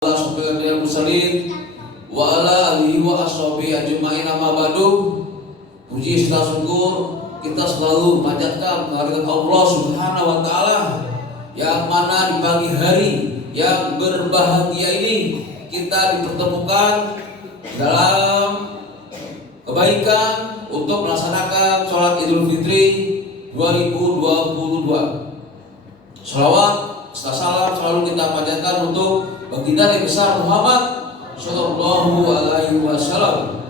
Mursalin wa ala alihi wa ashabihi ajma'in amma ba'du. Puji serta syukur kita selalu panjatkan kehadirat Allah Subhanahu wa taala yang mana di pagi hari yang berbahagia ini kita dipertemukan dalam kebaikan untuk melaksanakan sholat Idul Fitri 2022. Shalawat serta salam selalu kita panjatkan untuk baginda Nabi besar Muhammad Sallallahu Alaihi Wasallam.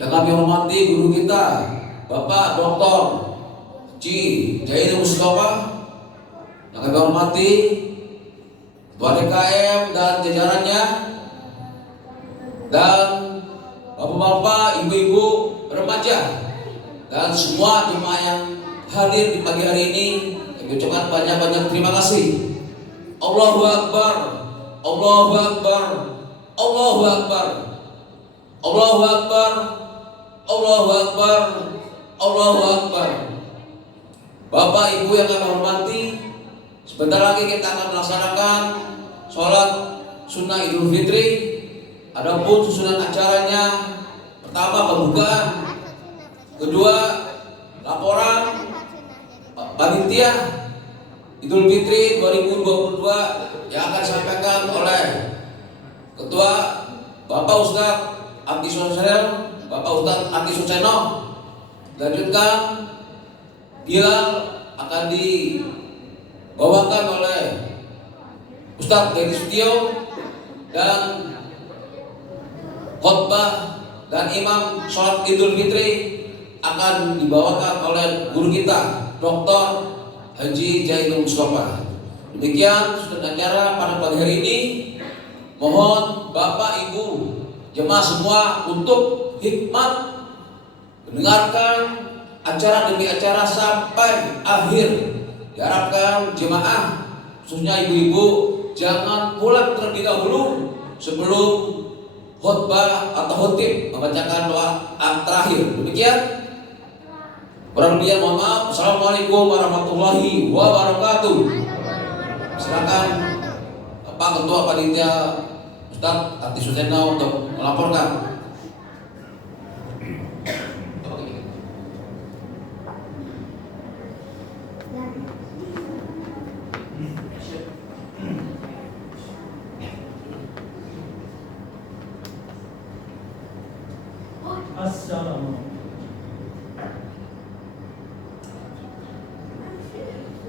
Yang kami hormati guru kita Bapak Dr. Ci Jainul Mustafa. Yang kami hormati Ketua DKM dan jajarannya, dan bapak-bapak, ibu-ibu, remaja, dan semua jemaah yang hadir di pagi hari ini. Kami ucapkan banyak-banyak terima kasih. Allahu Akbar, Allahu Akbar, Allahu Akbar, Allahu Akbar, Allahu Akbar, Allahu Akbar. Bapak Ibu yang kami hormati, sebentar lagi kita akan melaksanakan sholat sunnah Idul Fitri. Adapun susunan acaranya, pertama pembukaan, kedua laporan panitia Idul Fitri 2022 yang akan disampaikan oleh Ketua Bapak Ustadz Abdi Sosel, Bapak Ustadz Abdi Suseno. Lanjutkan Bilal akan dibawakan oleh Ustadz Dedi Sutio, dan khotbah dan imam sholat Idul Fitri akan dibawakan oleh guru kita Dr. Haji Jainul Mustafa. Demikian sudah acara pada pagi hari ini. Mohon Bapak Ibu jemaah semua untuk hikmat mendengarkan acara demi acara sampai akhir. Diharapkan jemaah khususnya ibu-ibu jangan pulang terlebih dahulu sebelum khutbah atau khutib membacakan doa terakhir. Demikian. Kurang lebihnya mohon maaf. Assalamualaikum warahmatullahi wabarakatuh. Silakan Pak Ketua Panitia Ustadz Abdi Suseno untuk melaporkan.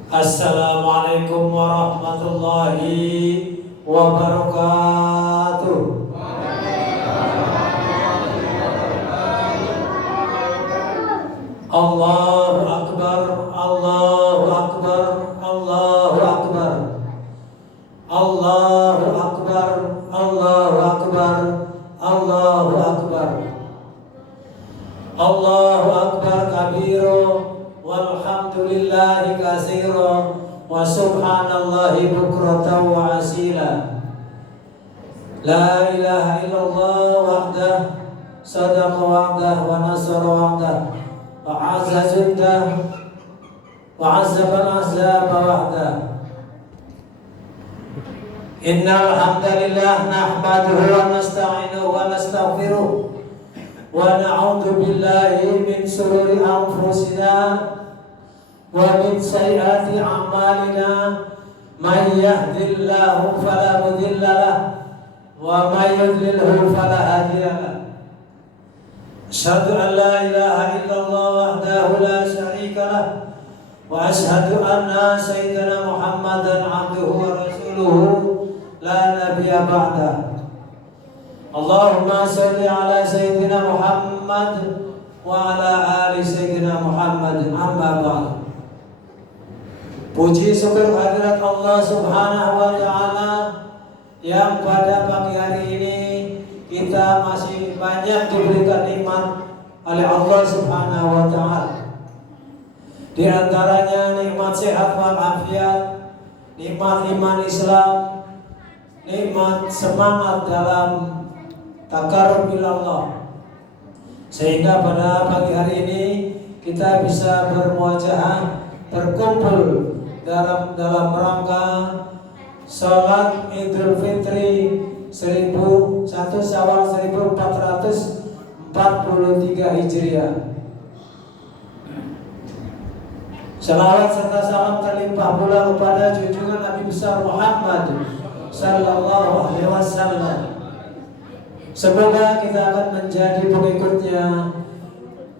Assalamualaikum warahmatullahi wabarakatuh. Allahu Akbar, Allahu Akbar, Allahu Akbar, Allahu Akbar, Allahu Akbar, Allahu Akbar, Allahu Akbar kabiru, walhamdulillahi katsira, wa subhanallahi bukratan wa asila. La ilaha illallah wahdah, sadaqa wahdah, wa nasara wahdah, wa azza jundah, wa azzaba al-ahzaba wahdah. Innal hamdalillah nahmaduhu wa nasta'inuhu wa nastaghfiruh wa na'udzu billahi min shururi anfusina wa min sayyiati a'malina. May yahdihillahu fala mudilla lahu wa may yudlilhu fala hadiya lahu. Asyhadu an la ilaha illallah wahdahu la syarika lahu wa asyhadu anna sayyidina Muhammadan abduhu wa rasuluhu la nabiyya ba'da. Allahumma sholli ala sayyidina Muhammad wa ala ali sayyidina Muhammad, amma ba'd. Puji syukur hadirat Allah Subhanahu wa taala yang pada pagi hari ini kita masih banyak diberikan nikmat oleh Allah Subhanahu wa taala. Di antaranya nikmat sehat walafiat, nikmat iman Islam, nikmat semangat dalam takarrub ilallah, sehingga pada pagi hari ini kita bisa bermuajahah, berkumpul dalam rangka Salat Idul Fitri 1 Syawal 1443 Hijriah. Salawat serta salam terlimpah pula kepada junjungan Nabi besar Muhammad sallallahu alaihi wasallam. Semoga kita akan menjadi pengikutnya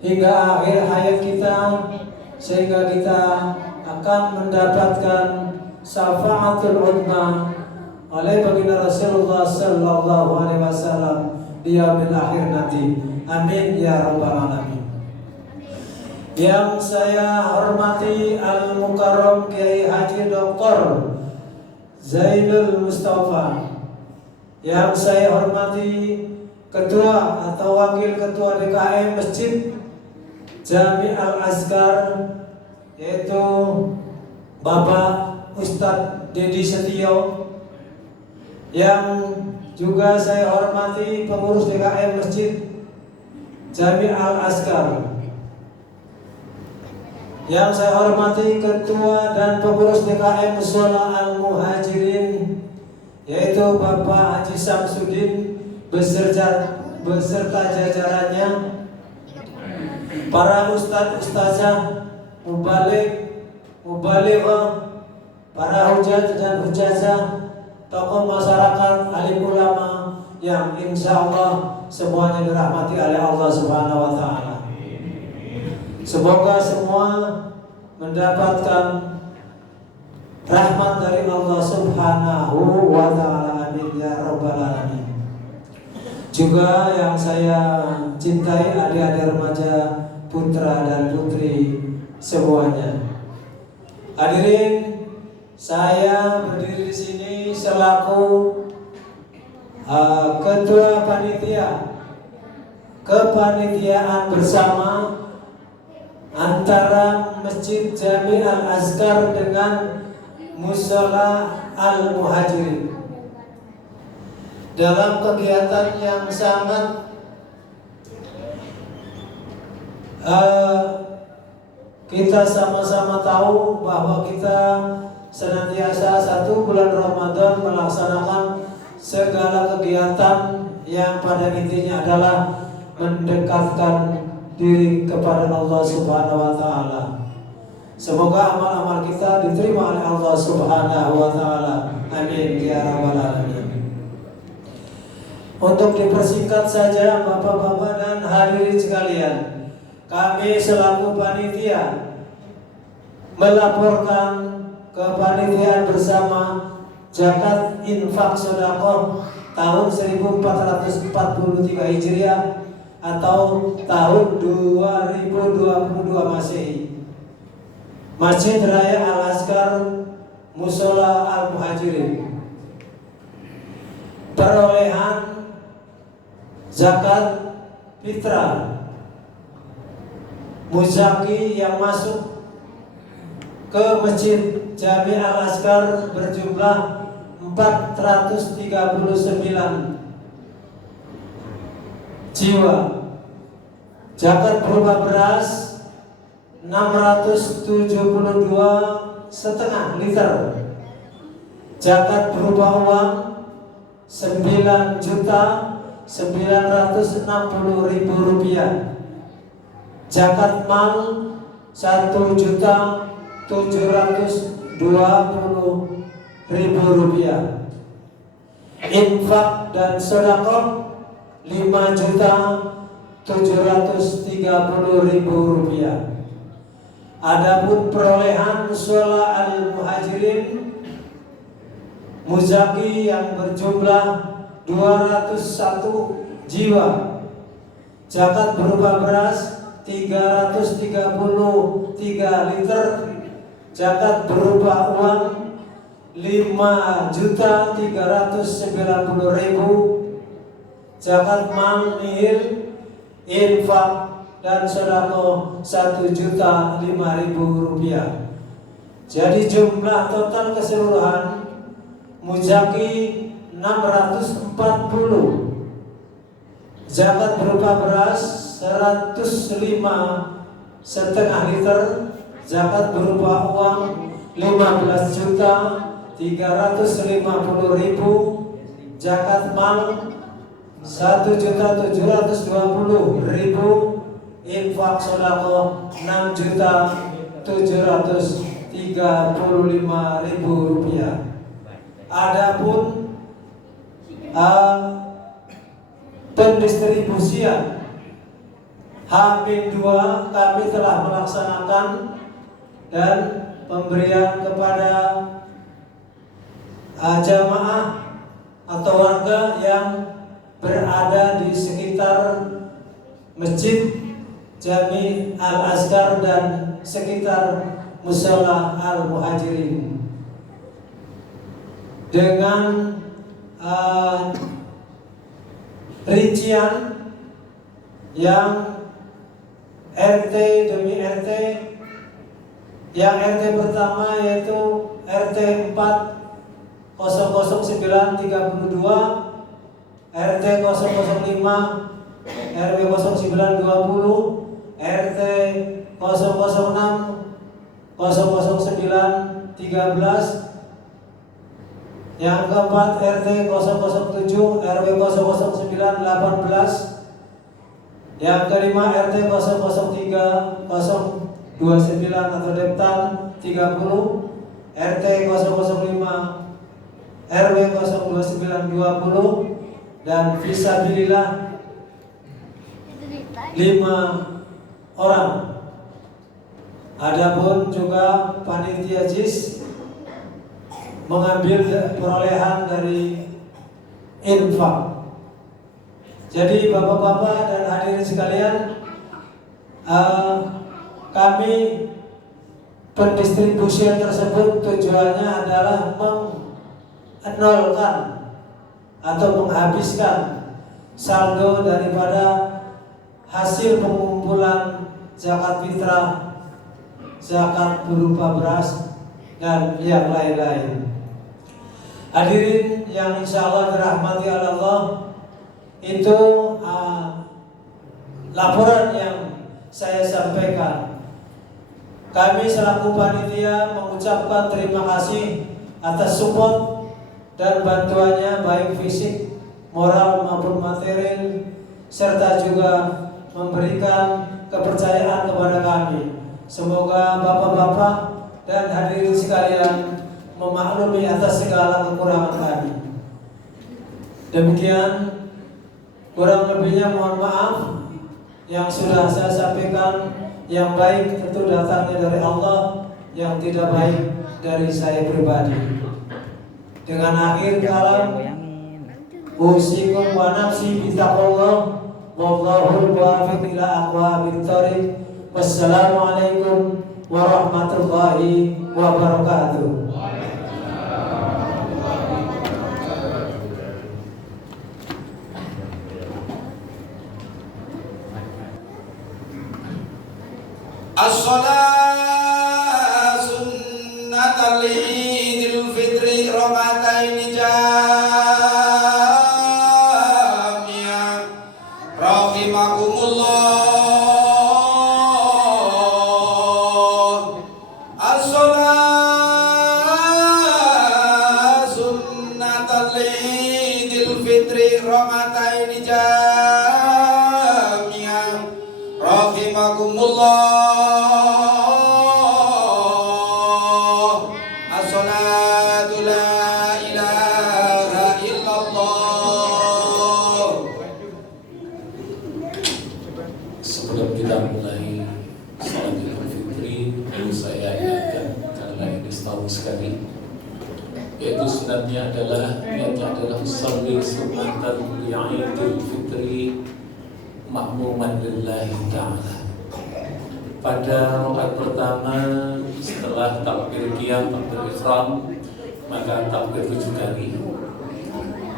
hingga akhir hayat kita, sehingga kita akan mendapatkan syafaatul uzma oleh baginda Rasulullah sallallahu alaihi wasallam di yaumil akhir nanti. Amin ya rabbal alamin. Yang saya hormati Al-Mukarram Kiai Haji Dr. Zainul Mustafa. Yang saya hormati Ketua atau Wakil Ketua DKM Masjid Jami Al-Azkar, yaitu Bapak Ustadz Dedi Setio. Yang juga saya hormati pengurus DKM Masjid Jami Al-Azkar. Yang saya hormati Ketua dan pengurus DKM Mushola Al-Muhajirin, yaitu Bapak Haji Samsudin beserta jajarannya, para ustadz-ustazah, mubalighah, para hujat dan hujazah, tokoh masyarakat, alim ulama yang insya Allah semuanya dirahmati oleh Allah Subhanahu wa Ta'ala. Semoga semua mendapatkan rahmat dari Allah Subhanahu wa Ta'ala. Amin ya rabbal alamin. Juga yang saya cintai adik-adik remaja, putra dan putri semuanya. Hadirin, saya berdiri di sini selaku ketua panitia kepanitiaan bersama antara Masjid Jami Al-Azkar dengan Mushola Al-Muhajirin dalam kegiatan yang sangat kita sama-sama tahu bahwa kita senantiasa 1 bulan Ramadan melaksanakan segala kegiatan yang pada intinya adalah mendekatkan diri kepada Allah Subhanahu wa Ta'ala. Semoga amal-amal kita diterima oleh Allah Subhanahu wa Ta'ala. Amin ya rabbal alamin. Untuk dipersingkat saja, Bapak-bapak dan hadirin sekalian, kami selaku panitia melaporkan kepanitiaan bersama zakat infak sedekah tahun 1443 Hijriah atau tahun 2022 Masehi, Masjid Raya Al-Azkar Mushola Al-Muhajirin. Perolehan zakat fitrah muzaki yang masuk ke Masjid Jami Al-Azkar berjumlah 439 jiwa. Zakat berupa beras 672,5 liter. Zakat berupa uang 9.960.000 rupiah. Zakat mal 1.720.000 rupiah. Infak dan sedekah 5.730.000 rupiah. Adapun perolehan Mushola Al-Muhajirin muzaki yang berjumlah 201 jiwa. Zakat berupa beras 333 liter. Zakat berupa uang 5.390.000. Zakat mal nihil, infak dan sedekah 1.005.000 rupiah. Jadi jumlah total keseluruhan muzaki 640. Zakat berupa beras 105,5 liter. Zakat berupa uang 15.390.000 350.000, zakat mal 1.720.000, infak sedekah 6.735.000 rupiah. Adapun pendistribusian H-2 kami telah melaksanakan dan pemberian kepada jamaah atau warga yang berada di sekitar Masjid Jami Al-Azhar dan sekitar Mushola Al-Muhajirin dengan rincian yang RT demi RT. Yang RT pertama yaitu RT 4.009.32, RT 005, RW 0920, RT 006, 00913. Yang keempat RT 007, RW 00918. Yang kelima RT 003, 029 atau Deptan 30, RT 005, RW 02920, dan fisabilillah 5 orang. Adapun juga panitia JIS mengambil perolehan dari infak. Jadi bapak-bapak dan hadirin sekalian, kami pendistribusian tersebut tujuannya adalah menolkan atau menghabiskan saldo daripada hasil pengumpulan zakat fitrah, zakat berupa beras, dan yang lain-lain. Hadirin yang insya Allah dirahmati Allah, itu laporan yang saya sampaikan. Kami selaku panitia mengucapkan terima kasih atas support dan bantuannya baik fisik, moral maupun material, serta juga memberikan kepercayaan kepada kami. Semoga bapak-bapak dan hadirin sekalian memaklumi atas segala kekurangan kami. Demikian, kurang lebihnya mohon maaf. Yang sudah saya sampaikan, yang baik tentu datangnya dari Allah, yang tidak baik dari saya pribadi. Dengan akhir kalam, usikum wa nafsi bitaqwallah, wallahul muwaffiq ila aqwamit thoriq. Wassalamualaikum warahmatullahi wabarakatuh. As-salat sunnatan lidil fitri ramadaini jami'an rahimakumullah. As-salat sunnatan lidil fitri ramadaini jami'an rahimakumullah. Sebelum kita mulai salat Idul Fitri, perlu saya ingatkan karena ini setahun sekali, yaitu sunatnya adalah salli sunnatan li'idul fitri ma'muman lillahi ta'ala. Pada rakaat pertama setelah takbir qiyam, takbir ihram, maka takbir 7 kali.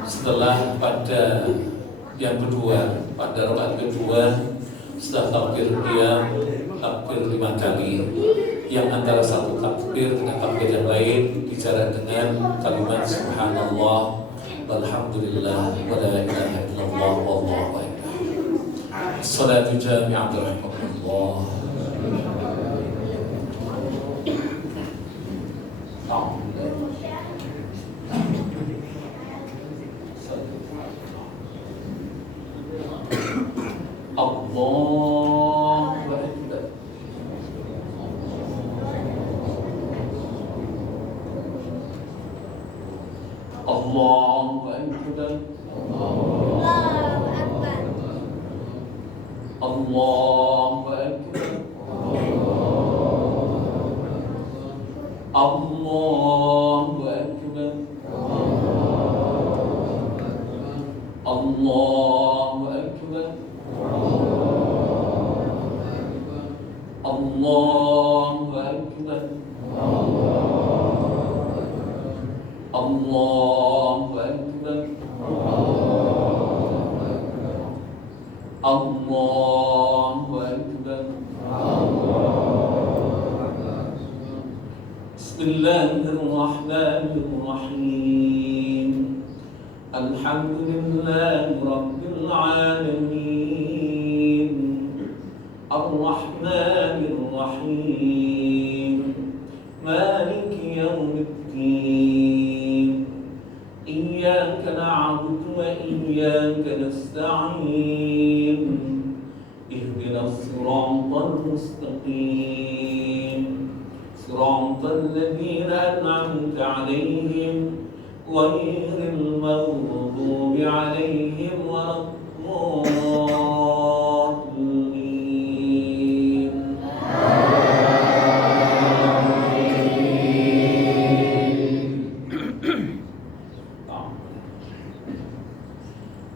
Setelah pada yang kedua, pada rakaat kedua setelah takbir qiyam, takbir 5 kali. Yang antara satu takbir dengan takbir yang lain bicara dengan kalimat subhanallah walhamdulillah wa la ilaha illallah wallahu akbar. Salatu jami'ah rahmatullah. Allahu Akbar. Allahu Akbar. Allahu Akbar. Allahu Akbar. Allahu Akbar. Allahu Akbar. Allahu Akbar. Allahu Akbar. Bismillahirrahmanirrahim. Alhamdulillahi Rabbil Alamin. Ar-Rahmanir Rahim. Maliki Yawmiddin. Iyyaka na'budu wa iyyaka nasta'in. Ihdinas siratal mustaqim. Siratal ladzina an'amta 'alaihim ghairil maghdubi 'alaihim waladdallin.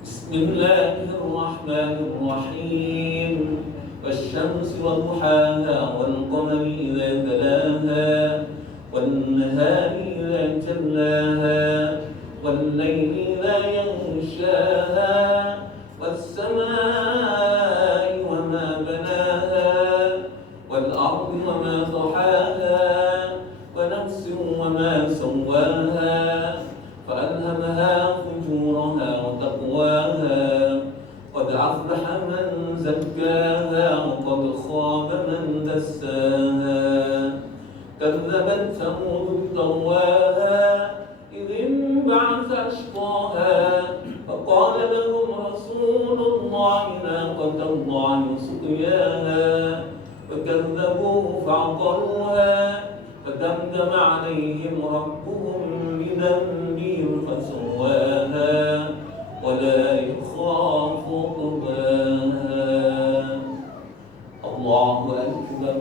Bismillahirrahmanirrahim. Wasyamsi wa duhaha wal qamari idza talaha wan nahari idza jallaha wal layli idza yaghshaha was samaa'i wa ma banaha wal ardi wa ma tahaha wa nafsin wa ma sawwaha fa alhamaha fujuraha wa taqwaha. قد أفلح من زكاها وقد خاب من دساها. كذبت ثمود بطغواها إذ انبعث أشقاها فقال لهم رسول الله ناقة الله سقياها فكذبوه فعقروها فدمدم عليهم ربهم بذنبهم فسواها ولا يخاف عقباها. الله أكبر.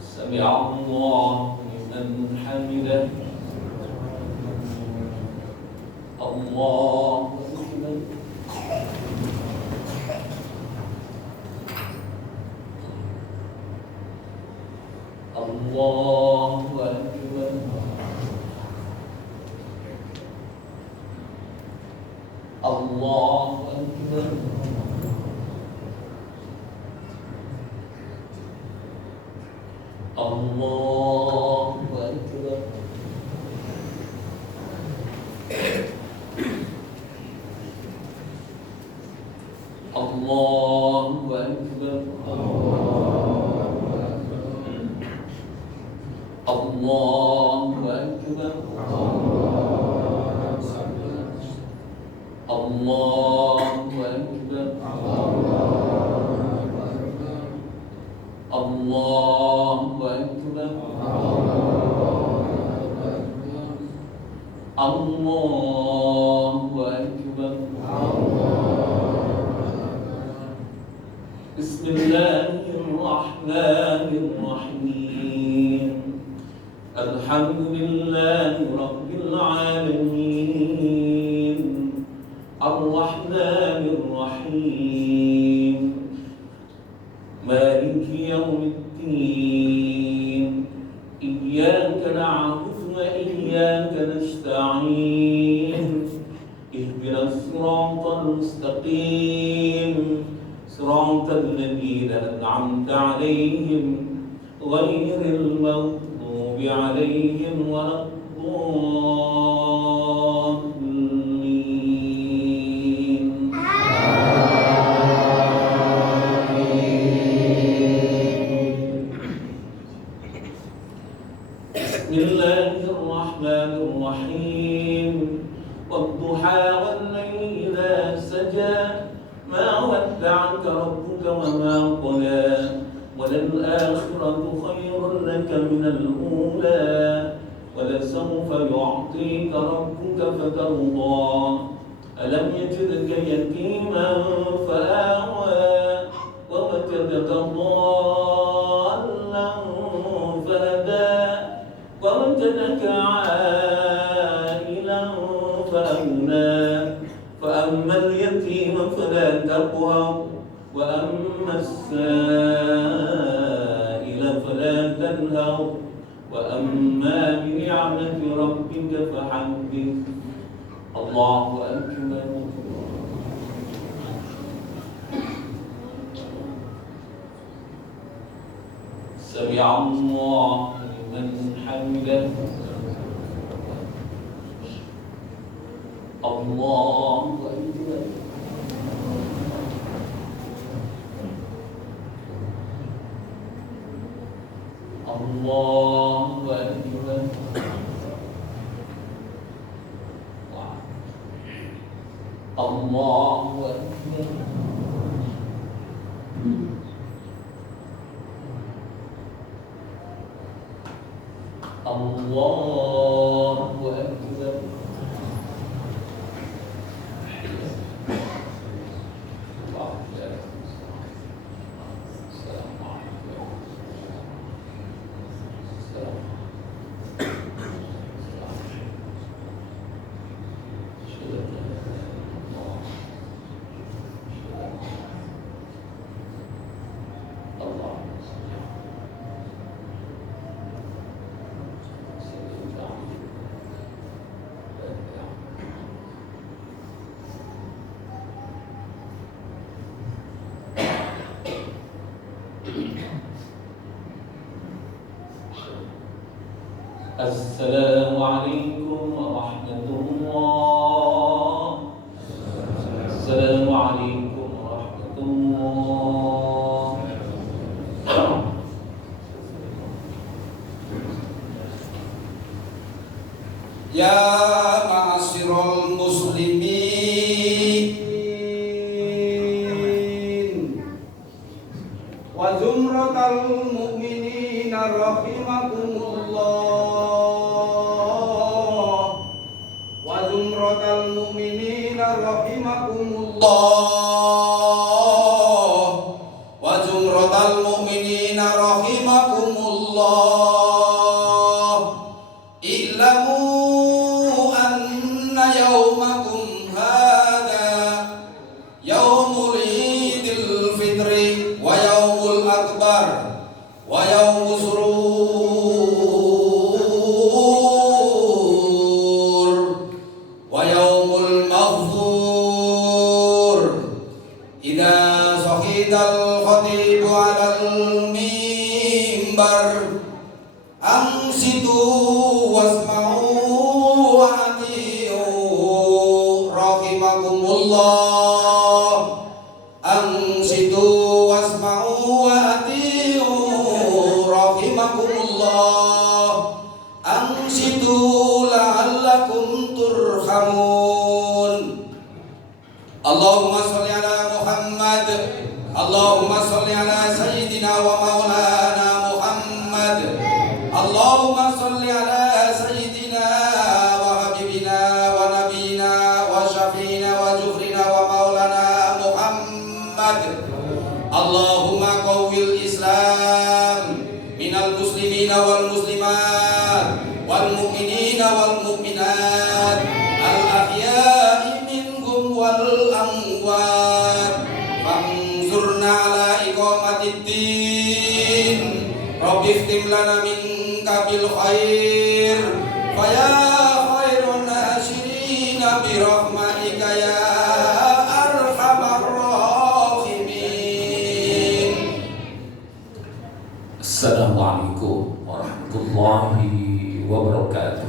سمع الله لمن حمده. الله أكبر. الله أكبر. الله أكبر. الله أكبر. الله أكبر. الله أكبر. الله أكبر. الله أكبر. الله أكبر. بسم الله الرحمن الرحيم. الحمد لله رب العالمين. الرحمن الرحيم. مالك يوم الدين. إياك نعبد وإياك نستعين. اهدنا الصراط المستقيم. صراط الذين أنعمت عليهم غير المغضوب عليهم ولا الضالين. بسم الله الرحمن الرحيم والضحى والليل إذا سجى ما ودعك ربك وما قلى وللآخرة خير لك من الأولى ولسوف يعطيك ربك فترضى ألم يجدك يتيما فآوى ووجدك ضالا فهدى ووجدك عائلا فأغنى فأما اليتيم فلا تقهر وأما السائل فلا تنهر وأما بنعمة ربك فحدث. الله أكبر. سمع الله لمن حمده. الله أكبر. الله أكبر. الله أكبر. الله أكبر. السلام عليكم ورحمة الله. السلام عليكم ورحمة الله. Ya ma'asyiral muslimin wa zumratal mu'minina rahimakumullah. Wa zumratal mu'minina rahimakumullah. I'lamu anna yawmakum hadha yawmul idil fitri wa yawmul akbar wa yawmul surur wa yawmul maghfur. Idza sahidal khatibu alal mimbar amsitu wasma'u wa ati'u rahimakumullah. Amsitu wasma'u wa ati'u rahimakumullah. Amsitu la'allakum turhamun. Allahumma sholli ala Muhammad. Allahumma sholli ala sayyidina wa maulana Muhammad. Allahumma sholli ala sayyidina wa habibina wa nabiyina wa syafiina wa jufrina wa maulana Muhammad. Allahumma qawwil Islam minal muslimina wal muslimat wal mu'minina wal mu'minat al ahya'i minhum wal amwat. Fanzurna ala iqamatid din. Rabbi ikhtim lana minka bil khair faya khairun nasirina bi rahmatika ya arhamar rahimin. Assalamualaikum warahmatullahi wabarakatuh.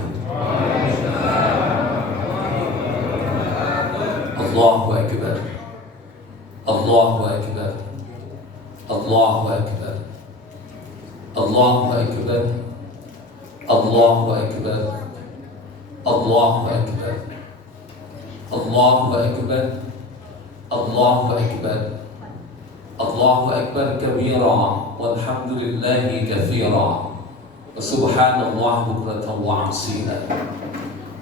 Allahu akbar. Allahu akbar. Allahu akbar. Allahu akbar. Allahu Akbar. Allahu Akbar. Allahu Akbar. Allahu Akbar. Allahu Akbar kabira walhamdulillahi katsira wa subhanallah bukratan wa asila.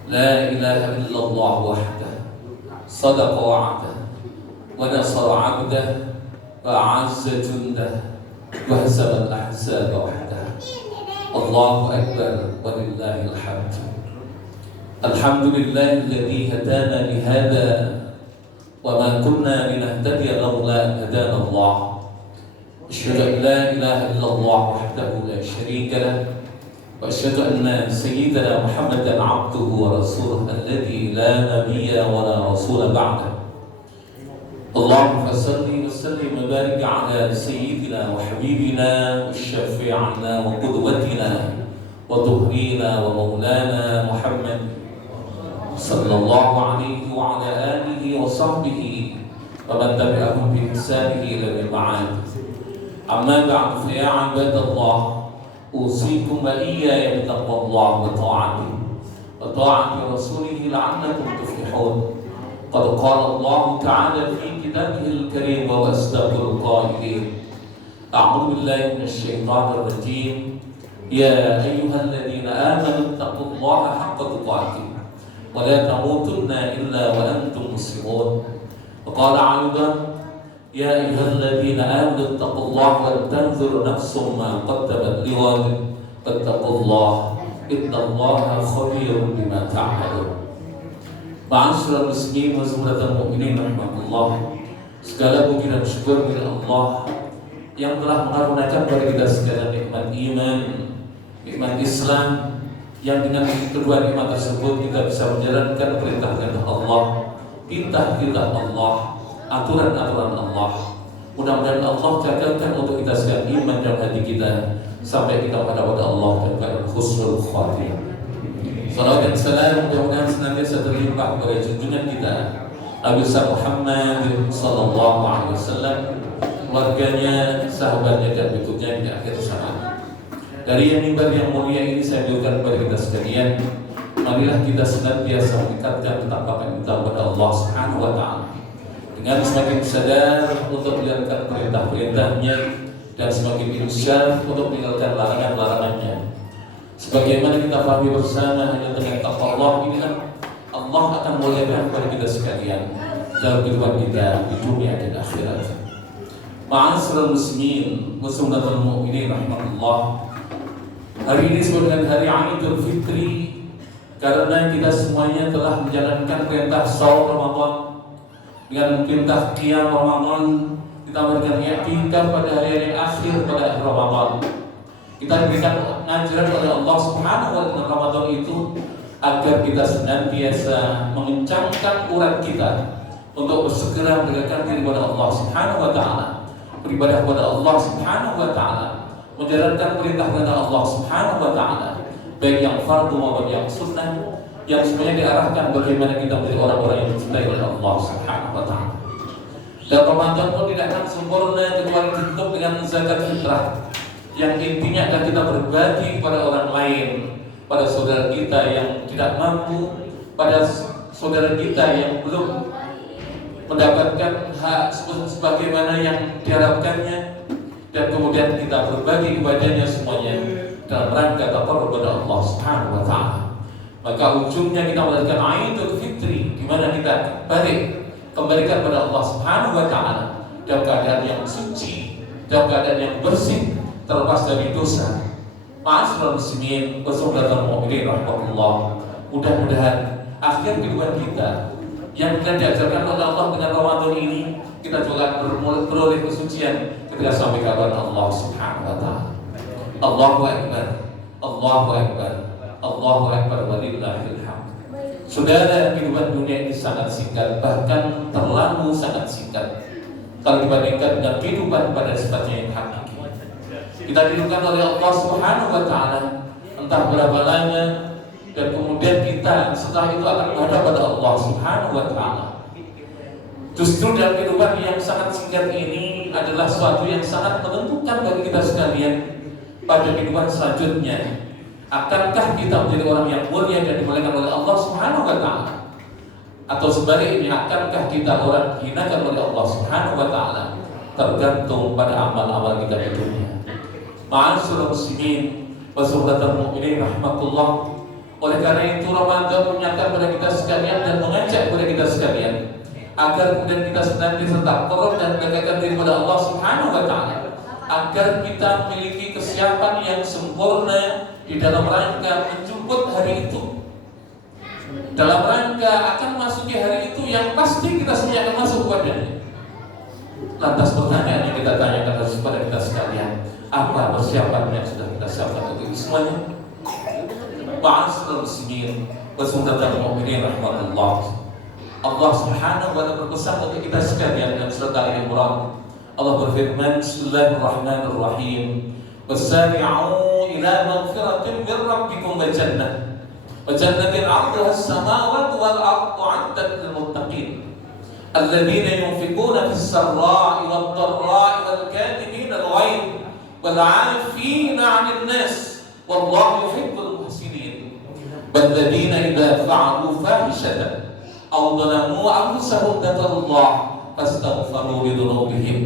La ilaha illallah wahdah sadaqa wa'dah wa nasara 'abdah wa 'azza jundah wa hazama al-ahzaba wahdah. Allahu Akbar walillahil hamd. Alhamdulillahilladzi hadana li hadza wa ma kunna linahtadiya laula an hadana Allah. Asyhadu an la ilaha illallah wahdahu la syarika lah wa asyhadu anna sayyidana Muhammadan 'abduhu wa rasuluhu alladzi la nabiyya wa la rasula ba'dahu. اللهم صل وسلم وبارك على سيدنا وحبيبنا وشفيعنا وقدوتنا وطهرنا ومولانا محمد صلى الله عليه وعلى آله وصحبه ومن تبعهم بإحسانه إلى المعاد. أما بعد فيا عباد الله أوصيكم وإياي بتقوى الله وطاعته وطاعة رسوله لعلكم تفلحون. قد قال الله تعالى في كتابه الكريم وأصدق القائلين أعوذ بالله من الشيطان الرجيم يا أيها الذين آمنوا اتقوا الله حق تقاته ولا تموتن إلا وأنتم مسلمون. وقال أيضا يا أيها الذين آمنوا اتقوا الله ولتنظر نفس ما قدمت لغد واتقوا الله إن الله خبير بما تعملون. Ma'asyiral muslimin wa zumratal mu'minin rahmatullah. Segala puji dan syukur kepada Allah yang telah mengaruniakan kepada kita segala nikmat iman, nikmat Islam, yang dengan kedua nikmat tersebut kita bisa menjalankan perintah-perintah Allah, titah-titah Allah, aturan-aturan Allah. Mudah-mudahan Allah jagakan untuk kita segala iman dalam hati kita sampai kita pada Allah dan pada husnul khatimah. Salawat dan salam mudah-mudahan senantiasa terlimpah kepada junjungan kita Nabi Muhammad sallallahu alaihi wasallam, keluarganya, sahabatnya dan berikutnya di akhir zaman. Dari yang mimbar yang mulia ini saya berikan kepada kita sekalian, marilah kita senantiasa meningkatkan ketakwaan kita kepada Allah Subhanahu wa taala dengan semakin sadar untuk menjalankan perintah-perintahnya dan semakin insyaf untuk meninggalkan larangan-larangannya. Sebagaimana kita pahami bersama, hanya dengan takwa Allah inilah Allah akan memuliakan kepada kita sekalian dalam kehidupan kita di dunia dan akhirat. Ma'asyiral muslimin wa sunnatul mu'minin rahmatullah. Hari ini disebut dengan hari Idul Fitri karena kita semuanya telah menjalankan perintah shaum Ramadan dengan perintah qiyam Ramadan. Kita memberikan i'tikaf pada hari-hari akhir pada Ramadan. Kita diberikan ajaran oleh Allah Subhanahu wa taala Ramadan itu agar kita senantiasa mengencangkan urat kita untuk bersegera mendekatkan diri kepada Allah Subhanahu wa taala, beribadah kepada Allah Subhanahu wa taala, menjalankan perintah-perintah Allah Subhanahu wa taala, baik yang fardu maupun yang sunnah, yang semuanya diarahkan bagaimana kita menjadi orang-orang yang dicintai oleh Allah Subhanahu wa taala. Dan Ramadan pun tidak akan sempurna kecuali ditutup dengan zakat fitrah, yang intinya adalah kita berbagi kepada orang lain, pada saudara kita yang tidak mampu, pada saudara kita yang belum mendapatkan hak sebagaimana yang diharapkannya, dan kemudian kita berbagi kepadanya semuanya dalam rangka taqarrub kepada Allah Subhanahu wa taala. Maka ujungnya kita melakukan Idul Fitri di mana kita kembalikan kepada Allah Subhanahu wa taala dalam keadaan yang suci, dalam keadaan yang bersih, terlepas dari dosa. Ma'asyiral muslimin wa sunnatul mu'minin rahmatullah. Mudah-mudahan akhir kehidupan kita yang kita diajarkan oleh Allah dengan Ramadan ini, kita juga beroleh kesucian ketika sampai kepada Allah Subhanahu wa taala. Allahu akbar. Allahu akbar. Allahu akbar walillahil hamd. Saudara, kehidupan dunia ini sangat singkat, bahkan terlalu sangat singkat kalau dibandingkan dengan kehidupan pada sifatnya yang hakiki. Kita dihidupkan oleh Allah Subhanahu wa taala entah berapa lama, dan kemudian kita setelah itu akan menghadap pada Allah Subhanahu wa taala. Justru dalam kehidupan yang sangat singkat ini adalah suatu yang sangat menentukan bagi kita sekalian pada kehidupan selanjutnya. Akankah kita menjadi orang yang mulia dan dimuliakan oleh Allah Subhanahu wa taala? Atau sebaliknya, akankah kita orang dihinakan oleh Allah Subhanahu wa taala? Tergantung pada amal-amal kita di dunia. Ma'asyiral muslimin wa saudara mukminin rahimakumullah. Oleh karena itu Ramadan mengingatkan kepada kita sekalian dan mengajak kepada kita sekalian agar kemudian kita senantiasa takarrub dan mendekatkan diri kepada Allah Subhanahu wa taala, agar kita memiliki kesiapan yang sempurna di dalam rangka menjemput hari itu, dalam rangka akan masuki hari itu yang pasti kita semua akan masuk padanya. Lantas pertanyaan yang kita tanyakan kepada kita sekalian, apa persiapan yang sudah kita siapkan untuk semuanya? Ma'asyiral muslimin wa saudara mukminin rahimakumullah. Allah Subhanahu wa ta'ala berpesan untuk kita sekalian dalam surat Al-Imran. Allah berfirman, Bismillahirrahmanirrahim. Wasari'u ila maghfiratin min rabbikum wa jannah. Wa jannatin 'arduha as-samawati wal ardu 'iddat lil muttaqin. Alladzina yunfiquna fis sarra'i wad dharra'i wal kadhibina al-ghayz wal 'afina 'anil nas wallahu yuhibbul muhsinin. Walladzina idza fa'alu fahishatan aw dhalamu anfusahum dzakarallaha fastaghfiru li dhunubihim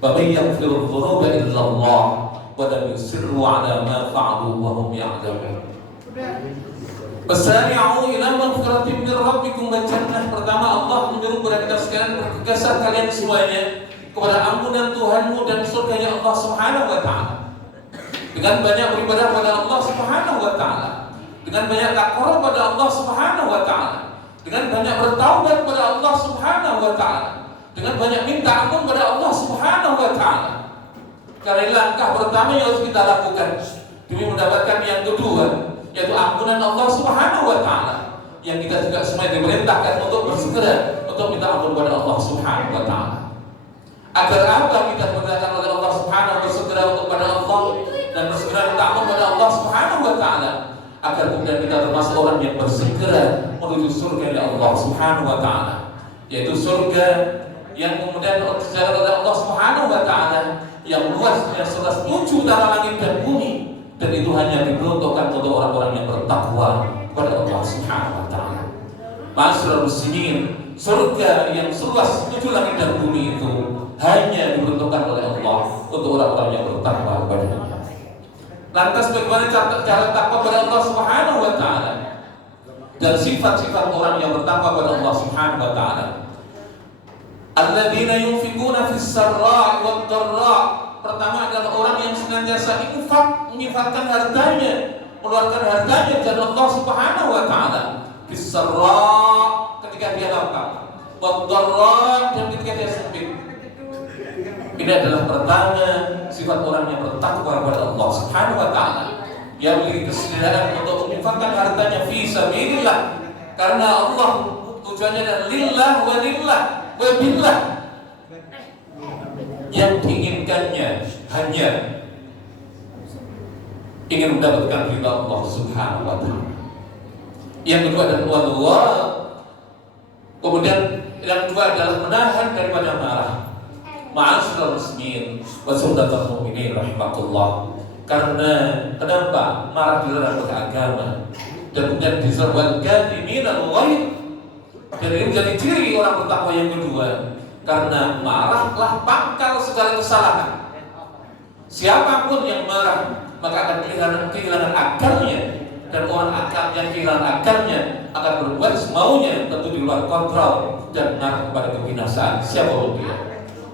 wa man yaghfiru dhunuba illa Allah wa lam yusirru 'ala ma fa'alu wa hum ya'lamun. Wasari'u ila maghfiratin min rabbikum wa jannah. Pertama, Allah menyuruh kepada kita sekalian bergegaslah kalian semuanya kepada ampunan Tuhanmu dan surganya Allah Subhanahu wa taala. Dengan banyak beribadah kepada Allah Subhanahu wa taala, dengan banyak takarrub kepada Allah Subhanahu wa taala, dengan banyak bertaubat kepada Allah Subhanahu wa taala, dengan banyak minta ampun kepada Allah Subhanahu wa taala. Karena langkah pertama yang harus kita lakukan demi mendapatkan yang kedua, yaitu ampunan Allah Subhanahu wa taala, yang kita juga semua diperintahkan untuk bersegera untuk minta ampun kepada Allah Subhanahu wa taala. Agar apa kita diperintahkan oleh Allah Subhanahu wa taala bersegera untuk kepada Allah dan bersegera minta ampun kepada Allah Subhanahu wa taala? Agar kemudian kita termasuk orang yang bersegera menuju surga dari Allah Subhanahu wa taala, yaitu surga yang kemudian disediakan oleh Allah Subhanahu wa taala, yang luasnya 107 utara langit dan bumi, dan itu hanya diperuntukkan untuk orang-orang yang bertakwa kepada Allah Subhanahu wa taala. Ma'asyiral muslimin, surga yang seluas 7 langit dan bumi itu hanya diperuntukkan oleh Allah untuk orang-orang yang bertakwa kepada-Nya. Lantas bagaimana cara takwa kepada Allah Subhanahu wa taala dan sifat-sifat orang yang bertakwa kepada Allah Subhanahu wa taala? Alladzina yunfiquna fis sarra'i wad dharra'. Pertama adalah orang yang senantiasa infak, menginfakkan hartanya, mengeluarkan hartanya dari Allah Subhanahu wa taala. Fis sarra' ketika dia lapang, wad dharra' dan ketika dia sempit. Ini adalah pertama sifat orang yang bertakwa kepada Allah Subhanahu wa taala. Dia memiliki kesediaan untuk menginfakkan hartanya fi sabilillah, karena Allah tujuannya adalah lillah wa lillah wa billah. Yang diinginkannya hanya ingin mendapatkan ridha Allah Subhanahu wa taala. Yang kedua adalah wallah. Kemudian yang kedua adalah menahan daripada marah. Ma'asyiral muslimin wa saudara mukminin rahimakumullah. Karena kenapa marah dilarang beragama dan kemudian disebut kadhibina al-ghayz, dan ini menjadi ciri orang bertakwa yang kedua. Karena marahlah pangkal segala kesalahan. Siapapun yang marah maka akan kehilangan akalnya, dan orang akal yang kehilangan akalnya akan berbuat semaunya, tentu di luar kontrol dan mengarah kepada kebinasaan siapapun dia.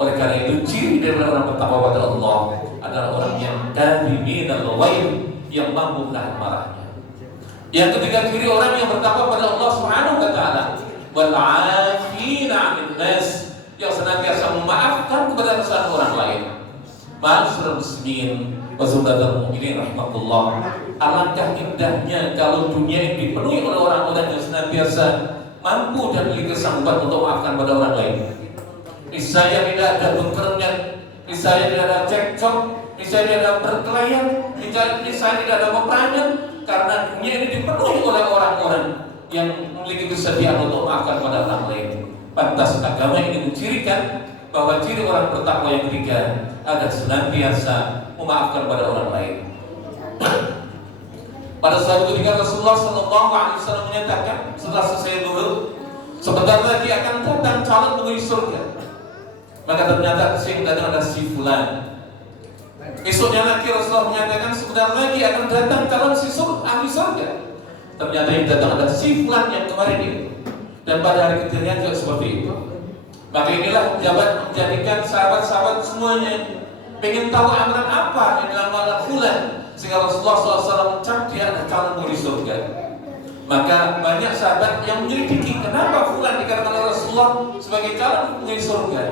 Oleh karena itu ciri dari orang bertakwa kepada Allah adalah orang yang kadhibina al-ghayz, yang mampu menahan marahnya. Yang ketiga ciri orang yang bertakwa kepada Allah Subhanahu wa taala, wal 'afina 'anil nas, yang senantiasa memaafkan kepada kesalahan orang lain. Ma'asyiral muslimin wa saudara mukminin rahimakumullah. Alangkah indahnya kalau dunia ini dipenuhi oleh orang-orang yang senantiasa mampu dan memiliki kesanggupan untuk memaafkan pada orang lain. Niscaya tidak ada berkerenyan, niscaya tidak ada cekcok, niscaya tidak ada perkelahian, niscaya tidak ada peperangan, karena dunia ini dipenuhi oleh orang-orang yang memiliki kesediaan untuk memaafkan pada orang lain. Pantas agama ini mencirikan bahwa ciri orang bertakwa yang ketiga adalah senantiasa memaafkan pada orang lain. Pada suatu ketika Rasulullah SAW menyatakan setelah selesai zuhur, sebentar lagi akan datang calon penghuni surga. Maka ternyata yang datang ada si fulan. Esoknya lagi Rasulullah menyatakan sebentar lagi akan datang calon ahli surga. Ternyata yang datang ada si fulan yang kemarin itu. Dan pada hari ketiganya juga seperti itu. Maka inilah jabat menjadikan sahabat-sahabat semuanya pengen tahu amalan apa yang dilakukan fulan, sehingga Rasulullah SAW mencap dia ada calon penghuni surga. Maka banyak sahabat yang menyelidiki kenapa fulan dikatakan oleh Rasulullah sebagai calon penghuni surga.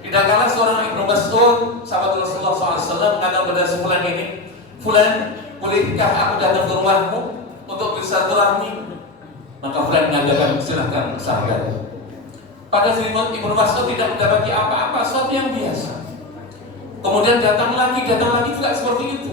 Tidak kalah seorang Ibnu Mas'ud, sahabat Rasulullah SAW, mengatakan kepada fulan ini, fulan, bolehkah aku datang ke rumahmu untuk bersilaturahmi? Maka fulan mengatakan, silahkan sahabat. Pada saat Ibnu Mas'ud tidak mendapati apa-apa, sesuatu yang biasa. Kemudian datang lagi juga seperti itu.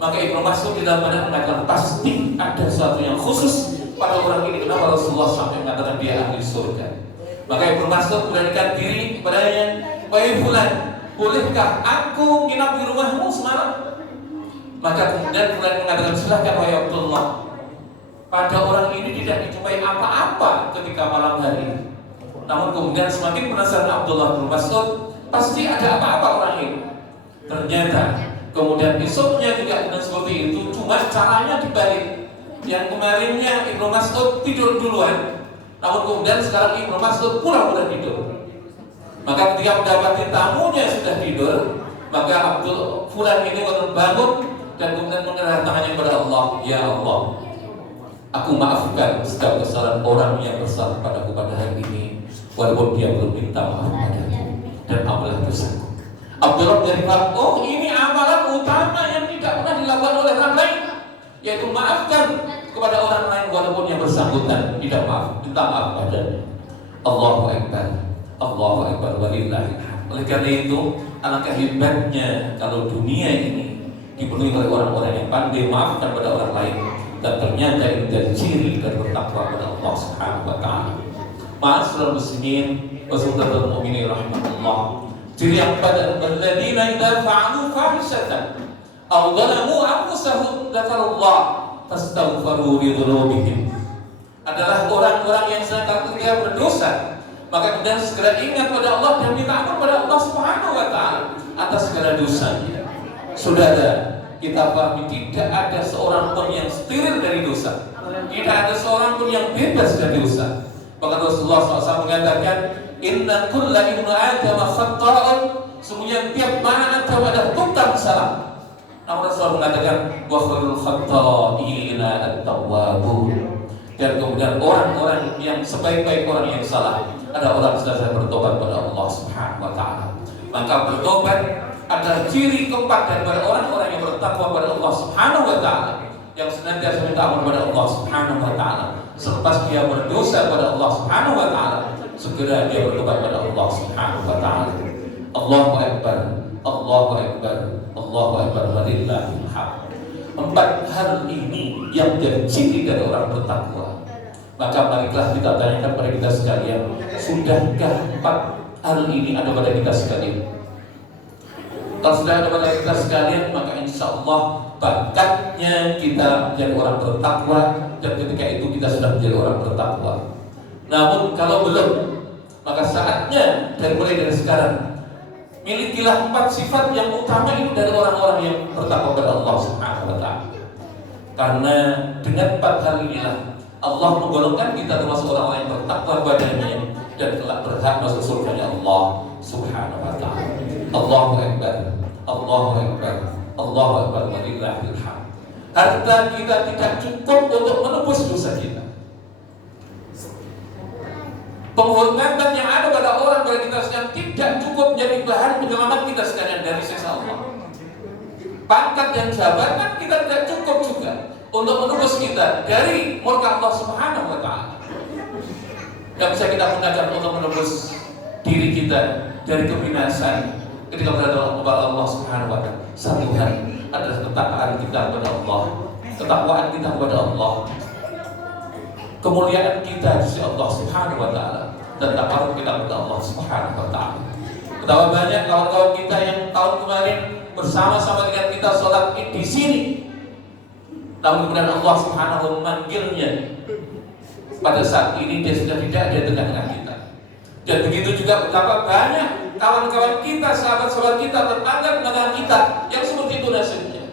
Maka Ibnu Mas'ud di dalam badan mengatakan pasti ada sesuatu yang khusus pada orang ini. Kenapa Rasulullah sampai mengatakan dia ahli surga? Maka Ibnu Mas'ud beranikan diri kepadanya, wahai fulan, bolehkah aku nginap di rumahmu semalam? Maka kemudian fulan mengatakan, silakan wahai Abdullah. Pada orang ini tidak dijumpai apa-apa ketika malam hari. Namun kemudian semakin penasaran Abdullah bin Mas'ud, pasti ada apa-apa orang ini. Ternyata kemudian besoknya juga dengan seperti itu, cuma caranya dibalik. Yang kemarinnya Ibnu Mas'ud tidur duluan, namun kemudian sekarang Ibnu Mas'ud pura-pura tidur. Maka ketika mendapati tamunya sudah tidur, maka Abdul Fulan ini bangun dan kemudian mengerah tangannya kepada Allah, ya Allah, aku maafkan segala kesalahan orang yang bersalah padaku pada hari ini, walaupun dia belum minta maaf padaku dan amalan dosaku. Abdullah berkata, oh ini amalan utama yang tidak pernah dilakukan oleh orang lain, yaitu maafkan kepada orang lain walaupun yang bersangkutan tidak minta maaf padanya. Allahu Akbar, Allahu Akbar, walillahil hamd. Oleh karena itu, alangkah hebatnya kalau dunia ini dipenuhi oleh orang-orang yang pandai maafkan pada orang lain, dan ternyata ini menjadi ciri dan bertakwa kepada Allah Subhanahu wa taala. Ma'asyiral muslimin wa saudaratul mukminin rahimakumullah. Ciri yang pada alladzina idza fa'alu fahishatan aw dhalamu anfusahum dzakarullah fastaghfiru li dzunubihim. Adalah orang-orang yang ketika berdosa maka kemudian segera ingat pada Allah dan minta ampun pada Allah Subhanahu wa taala atas segala dosanya. Saudara, kita pahami tidak ada seorang pun yang steril dari dosa. Tidak ada seorang pun yang bebas dari dosa. Bahkan Rasulullah SAW mengatakan, inna kulla ibnu adam khata'un, semuanya tiap mana ada pada tukang salah. Namun Rasulullah mengatakan, wa khairul khata'ina at-tawwabun. Dan kemudian orang-orang yang sebaik-baik orang yang salah ada orang selesai bertobat pada Allah Subhanahu wa taala. Maka bertobat adalah ciri keempat daripada orang-orang yang bertakwa pada Allah Subhanahu wa taala, yang senantiasa minta ampun pada Allah Subhanahu wa taala. Selepas dia berdosa pada Allah Subhanahu wa taala, segera dia bertobat pada Allah Subhanahu wa taala. Allahu Akbar, Allahu Akbar, Allahu Akbar, walillahil hamd. 4 hal ini yang menjadi ciri dari orang bertakwa. Maka marilah kita tanyakan pada kita sekalian, sudahkah 4 hal ini ada pada kita sekalian? Kalau sudah ada pada kita sekalian, maka insya Allah bakatnya kita menjadi orang bertakwa, dan ketika itu kita sudah menjadi orang bertakwa. Namun kalau belum, maka saatnya mulai dari sekarang milikilah 4 sifat yang utama ini dari orang-orang yang bertakwa kepada Allah Subhanahu wa taala. Karena dengan 4 hal inilah Allah menggolongkan kita termasuk orang-orang yang bertakwa padanya dan telah berhak masuk surganya Allah Subhanahu wa taala. Allahu Akbar, Allahu Akbar, Allahu Akbar, walillahil hamd. Harta kita tidak cukup untuk menebus dosa kita. Penghormatan yang ada pada orang pada kita sekalian tidak cukup menjadi bahan penyelamat kita sekalian dari siksa Allah. Pangkat dan jabatan kita tidak cukup juga untuk menebus kita dari murka Allah Subhanahu wa taala. Yang bisa kita gunakan untuk menebus diri kita dari kebinasaan ketika berada kepada Allah Subhanahu wa taala. Satu hal adalah ketakwaan kita kepada Allah, ketakwaan kita kepada Allah, kemuliaan kita di sisi Allah Subhanahu wa taala, dan takarub kita kepada Allah Subhanahu wa taala. Betapa banyak kawan-kawan kita yang tahun kemarin bersama-sama dengan kita sholat Id di sini, Namun kemudian Allah Subhanahu wa memanggilnya. Pada saat ini dia sudah tidak ada di tengah-tengah kita. Dan begitu juga betapa banyak kawan-kawan kita, sahabat-sahabat kita, tetangga kita yang seperti itu nasibnya.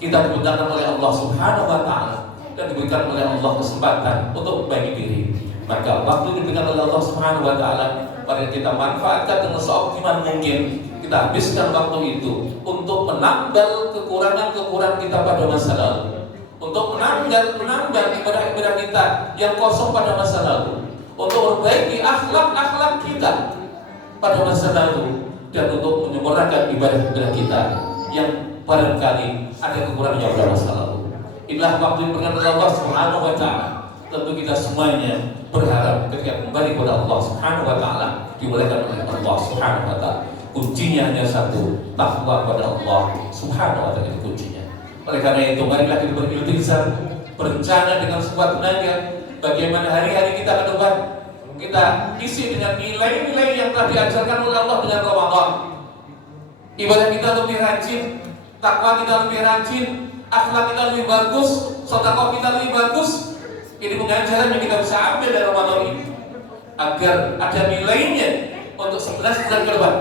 Kita dibenarkan oleh Allah Subhanahu wa taala dan diberikan oleh Allah kesempatan untuk memperbaiki diri. Maka waktu diberikan oleh Allah Subhanahu wa taala, mari kita manfaatkan dengan seoptimal mungkin. Kita habiskan waktu itu untuk menambal kekurangan-kekurangan kita pada masa lalu. Untuk menambal ibadah-ibadah kita yang kosong pada masa lalu, untuk memperbaiki akhlak-akhlak kita pada masa lalu, dan untuk menyempurnakan ibadah-ibadah kita yang barangkali ada kekurangannya pada masa lalu. Inilah waktu yang diberikan oleh Allah Subhanahu wa taala. Tentu kita semuanya berharap ketika kembali kepada Allah Subhanahu wa taala dimulaikan oleh Allah Subhanahu wa taala. Kuncinya hanya satu, takwa kepada Allah Subhanahu wa taala itu kuncinya. Oleh karena itu, marilah kita berikhtiar, berencana dengan sekuat tenaga bagaimana hari-hari kita ke depan kita isi dengan nilai-nilai yang telah diajarkan oleh Allah dengan Ramadan. Ibadah kita lebih rajin, takwa kita lebih rajin, akhlak kita lebih bagus, sedekah kita lebih bagus. Ini pengajaran yang kita bisa ambil dari Ramadan ini, agar ada nilainya untuk 11 bulan ke depan.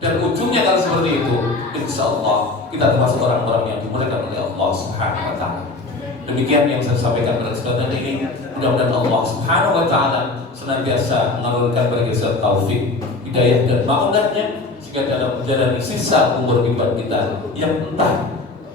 Dan ujungnya kalau seperti itu, insya Allah kita termasuk orang-orang yang dimuliakan oleh Allah Subhanahu wa taala. Demikian yang saya sampaikan pada kesempatan ini. Mudah-mudahan Allah Subhanahu wa taala senantiasa mengalurkan bagi kita taufik, hidayah dan ma'unatnya, sehingga dalam menjalani sisa umur hidup kita yang entah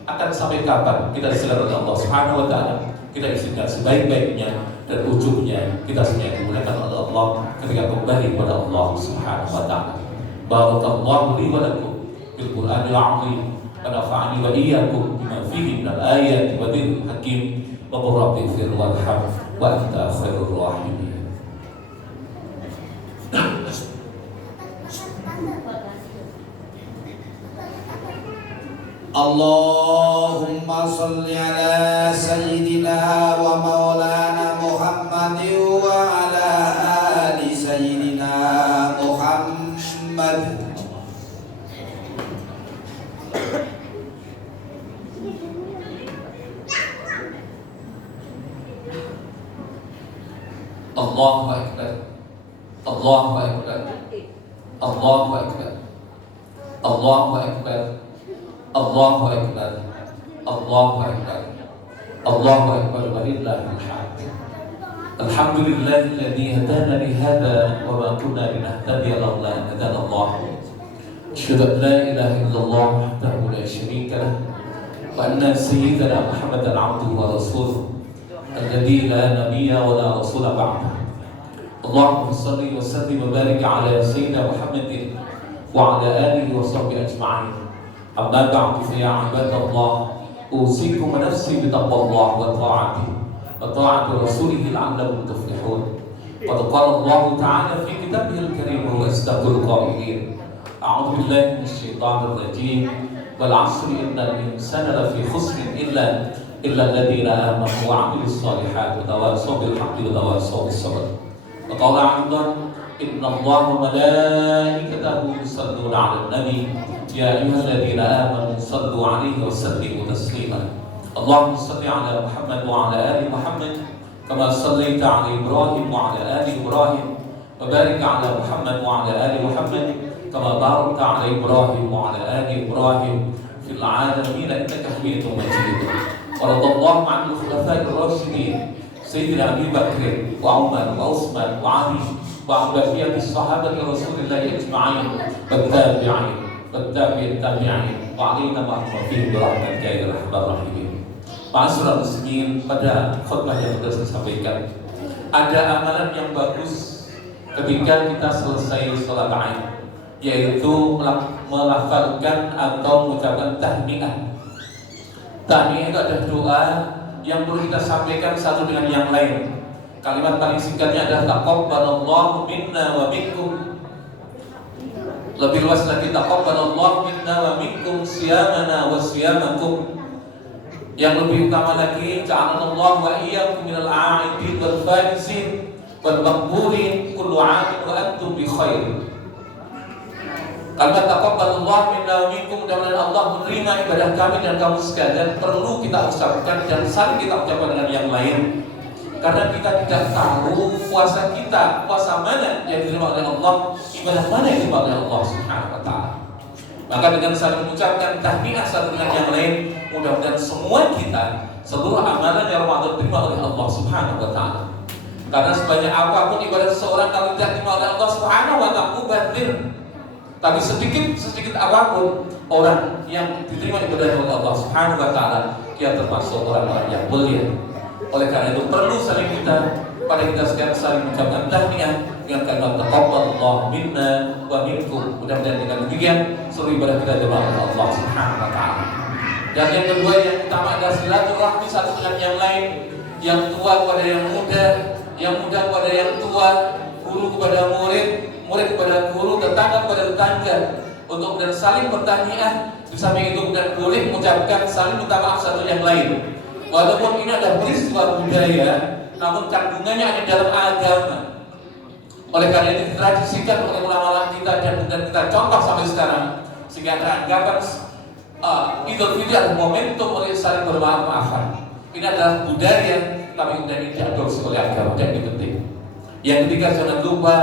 akan sampai kapan kita disilakan oleh Allah Subhanahu wa taala, kita isikan sebaik-baiknya, dan ujungnya kita semuanya dimuliakan oleh Allah ketika kembali kepada Allah Subhanahu wa taala. Barakallahu li wa lakum bil Qur'anil 'azim wa nafa'ani wa iyyakum bima fihi minal ayati wa dzikr hakim wa qur rabbi ighfir warham wa anta khairur rahimin. Allahumma salli ala sayyidina wa maulana Muhammadin wa ala ali sayyidina Muhammad. Allahu Akbar, Allahu Akbar, Allahu Akbar, Allahu Akbar, Allahu Akbar, Allahu Akbar, Allahu Akbar, walillahil hamd. Alhamdulillahilladzi hadana li hadza wa ma kunna linahtadiya laula an hadana Allah. Asyhadu an la ilaha illallah wahdahu la syarika lah wa anna sayyidana Muhammadan 'abduhu wa rasuluh alladzi la nabiyya wa la rasula ba'dahu. Allahumma shalli wa sallim wa barik 'ala sayyidina Muhammadin wa 'ala alihi wa sahbihi ajma'in. Amma ba'du, fa ya 'ibadallah, usikum wa nafsi bi taqwallah wa ta'atihi wa ta'ati rasulih la'allakum tuflihun. Qad qala Allah ta'ala fi kitabihil karim wa huwa asdaqul qailin. A'udzu billahi minasy syaithanir rajim. Wal 'ashri innal insana lafi khusrin illa alladziina aamanu wa 'amilus shalihati wa tawassaw bil haqqi wa tawassaw bis sabr. Wa qala 'aidan inna Allaha wa malaikatahu yusalluna 'alan nabi ya ayyuhalladzina amanu sallu 'alaihi wa sallimu taslima. Allahumma shalli 'ala Muhammad wa 'ala ali Muhammad kama shallaita 'ala Ibrahim wa 'ala ali Ibrahim wa barik 'ala Muhammad wa 'ala ali Muhammad kama barakta 'ala Ibrahim wa 'ala ali Ibrahim fil 'alamin innaka Hamidum Majid. Wa radallahu 'anil khulafa'ir rasyidin sayyidina Abi Bakr wa Umar wa Utsman wa Ali wa baqiyati sahabati Rasulillah ajma'in wa tabi'in wa tabi'in wa 'alaina ma'hum fi rahmatika ya arhamar rahimin. Ma'asyiral muslimin, pada khutbah yang sudah saya sampaikan, ada amalan yang bagus ketika kita selesai sholat Aid, yaitu melafalkan atau mengucapkan tahmiyah. Tahmiyah itu ada doa yang perlu kita sampaikan satu dengan yang lain. Kalimat paling singkatnya adalah taqabbalallahu minna wa minkum. Lebih luas lagi, taqabbalallahu minna wa minkum siyamana wa siyamakum. Yang lebih utama lagi, ja'alallahu wa iyyakum minal 'aidin wal faizin wal maqburin kullu 'amin wa antum bi khair. Kalimat taqabbalallahu minna wa minkum, mudah-mudahan Allah menerima ibadah kami dan kamu sekalian, perlu kita ucapkan dan saling kita ucapkan dengan yang lain. Karena kita tidak tahu puasa kita, puasa mana yang diterima oleh Allah, ibadah mana yang diterima oleh Allah Subhanahu wa ta'ala. Maka dengan saling mengucapkan tahmiyah satu dengan yang lain, mudah-mudahan semua kita, seluruh amalan yang Ramadan diterima oleh Allah Subhanahu wa ta'ala. Karena sebanyak apapun ibadah seseorang kalau tidak diterima oleh Allah Subhanahu wa ta'ala, mubadir. Tapi sedikit apapun orang yang diterima ibadah oleh Allah Subhanahu wa ta'ala, dia termasuk orang-orang yang mulia. Oleh karena itu perlu saling kita sekalian saling mengucapkan tahmiyah dengan kalimat taqabbalallahu minna wa minkum. Mudah-mudahan dengan demikian seluruh ibadah kita diterima oleh Allah Subhanahu wa ta'ala. Dan yang kedua yang utama adalah silaturahmi satu dengan yang lain, yang tua kepada yang muda, yang muda kepada yang tua, guru kepada murid, murid kepada guru, tetangga kepada tetangga, untuk kemudian saling bertahmiyah. Di samping itu kemudian boleh mengucapkan saling minta maaf satu yang lain. Walaupun ini adalah peristiwa budaya, namun kandungannya ada dalam agama. Oleh karena itu ditradisikan oleh ulama kita dan kemudian kita contoh sampai sekarang, sehingga anggapan Idul Fitri adalah momentum oleh saling bermaaf-maafan. Ini adalah budaya, tapi kemudian ini diadopsi oleh agama dan ini penting. Yang ketiga, jangan lupa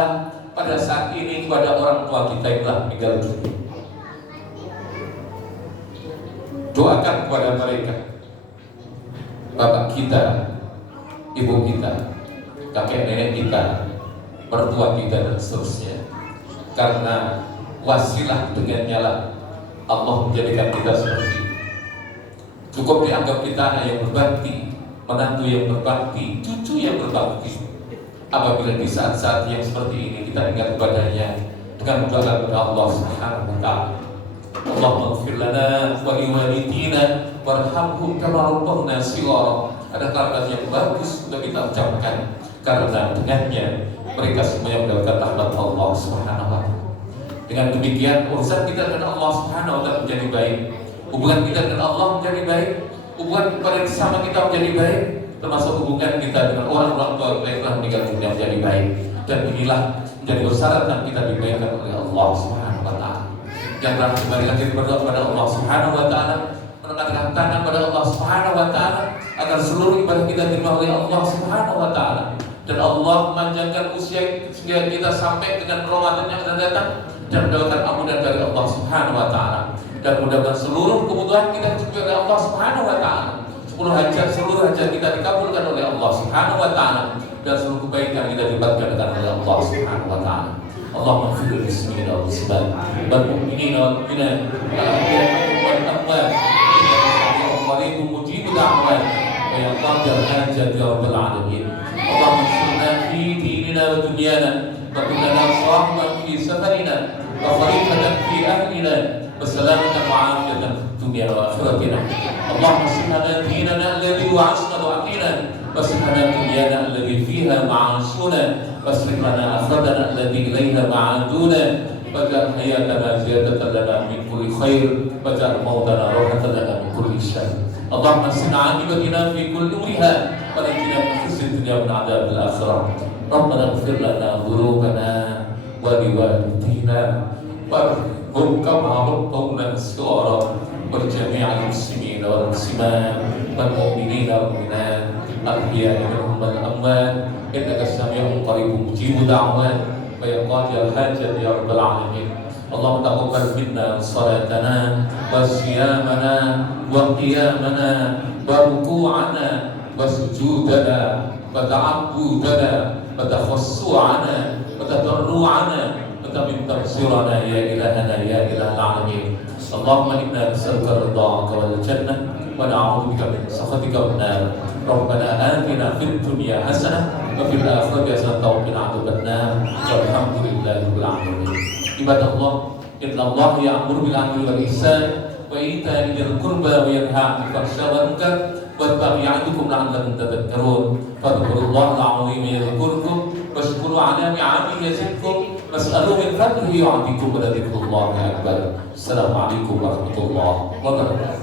pada saat ini kepada orang tua kita yang telah meninggal dunia, doakan kepada mereka, bapak kita, ibu kita, kakek nenek kita, mertua kita dan seterusnya. Karena wasilah dengannya lah Allah menjadikan kita seperti ini. Cukup dianggap kita anak yang berbakti, menantu yang berbakti, cucu yang berbakti. Apabila di saat-saat yang seperti ini kita ingat kepadanya dengan berdoa kepada Allah Subhanahu wa ta'ala, Allahumma ighfir lana wa liwalidina warhamhum kama rabbawna shighara. Ada kalimat yang bagus untuk kita ucapkan, karena dengannya mereka semua yang mendapatkan rahmat Allah Subhanahu wa ta'ala. Dengan demikian urusan kita dengan Allah Subhanahu wa ta'ala menjadi baik, hubungan kita dengan Allah menjadi baik, hubungan kepada sesama kita menjadi baik, termasuk hubungan kita dengan orang-orang tua kita yang telah meninggal dunia menjadi baik. Dan inilah menjadi persyaratan kita dibaikkan oleh Allah Subhanahu wa ta'ala. Jangan kembali lagi berdoa kepada Allah Subhanahu wa ta'ala, mengangkat tangan pada Allah Subhanahu wa ta'ala agar seluruh ibadah kita diterima oleh Allah Subhanahu wa ta'ala. Dan Allah memanjangkan usia sehingga kita sampai dengan Ramadan yang akan datang dan mendapatkan ampunan dari Allah Subhanahu wa ta'ala. Dan mudah-mudahan seluruh kebutuhan kita dicukupi oleh Allah Subhanahu wa ta'ala. Seluruh hajat kita dikabulkan oleh Allah Subhanahu wa ta'ala, dan seluruh kebaikan kita dilibatkan oleh Allah Subhanahu wa ta'ala. Allahumma ighfir lil muslimin wal muslimat wal mu'minin wal mu'minat wal ahya'i wal amwat innaka sami'un qaribun mujibud da'wat wa ya qadir hajat ya rabbal alamin. Allahumma insurna fi dinina wa dunyana wa kun lana sahiban fi safarina wa khalifatan fi ahlina wa salamatan wa afiyatan fi dunya wa akhiratina. Allahumma aslih lana dinana alladhi huwa asnadu aqina واصلح لنا دنيانا الذي فيها معاشنا واصلح لنا آخرتنا الذي إليها معادنا واجعل حياتنا زيادة لنا من كل خير واجعل موتنا راحة لنا من كل شر. اللهم احسن عاقبتنا في كل أمرها ونجنا من خزي الدنيا ومن عذاب الآخرة. ربنا اغفر لنا ذنوبنا ولوالدينا وارحمهم كما ربونا صغارا ولجميع المسلمين والمسلمات والمؤمنين والمؤمنات الأحياء منهم والأموات إنك سميع قريب مجيب دعوات ويا قاضي الحاجة يا رب العالمين. اللهم تقبل منا صلاتنا وصيامنا وقيامنا وركوعنا وسجودنا وتعبدنا وتخشعنا وتضرعنا وتمن تبصرنا يا إلهنا يا إله العالمين. اللهم إنا نسألك رضاك والجنة ونعوذ بك من سخطك والنار. ربنا آتنا في الدنيا حسنة وفي الآخرة حسنة وقنا عذاب النار والحمد لله رب العالمين. عباد الله إن الله يأمر بالعدل والإحسان وإيتاء ذي القربى وينهى عن الفحشاء والمنكر والبغي يعظكم لعلكم تذكرون. فاذكروا الله العظيم يذكركم واشكروا على نعمه يزدكم واسألوا من فضله يعطيكم ولذكر الله أكبر. السلام عليكم ورحمة الله وبركاته.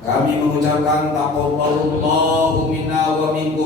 Kami mengucapkan taqabbalallahu minna wa minkum